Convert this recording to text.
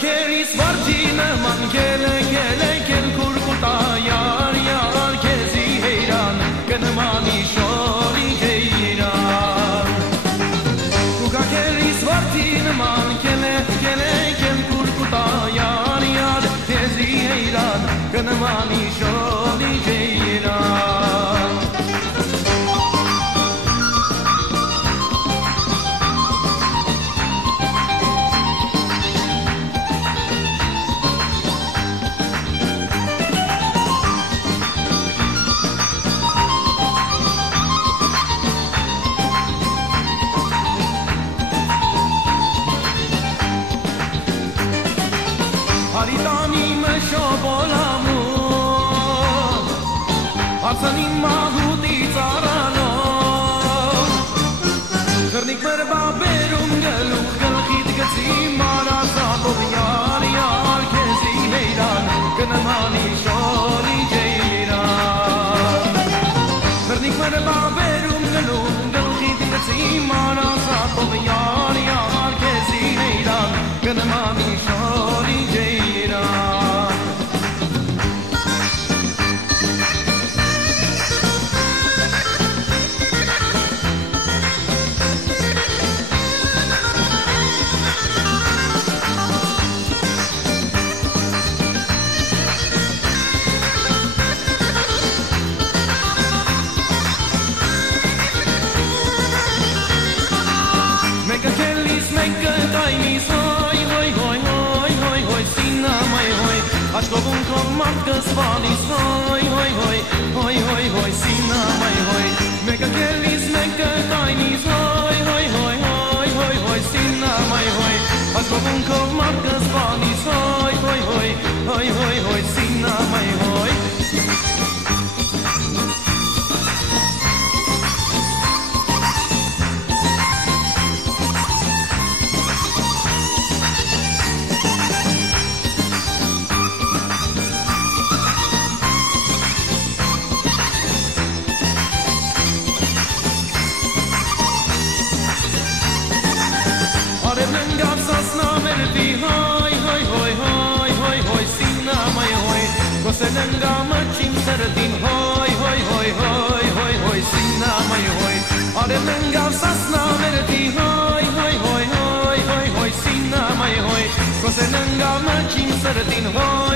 Keris vartine man gele kel kurkuta yar yar kezi heyran kanmani shori heyran Kuka keris vartine man gele kel kurkuta yar yar kezi heyran kanmani shori heyran Arsanin mahuti tsarano Kërnik mërba berum gëllu Gëllkit gëtsi mara sato Yar yar kezi heyran Kënëmani sholi jeyran Kërnik mërba berum gëllu Gëllkit gëtsi mara sato Yar yar kezi heyran Kënëmani sholi jeyran Ashkovun kon markas vanis hoi hoi hoi hoi hoi hoi sina mai hoi mega kelis mega tainis hoi hoi hoi hoi hoi hoi sina mai hoi Ashkovun kon markas vanis hoi hoi hoi hoi hoi hoi sina mai hoi Senanga machim sardin hoi hoi hoi hoi hoi hoi sina mai hoi Are menga sasna merti hoi hoi hoi hoi hoi hoi sina mai hoi Senanga machim sardin hoi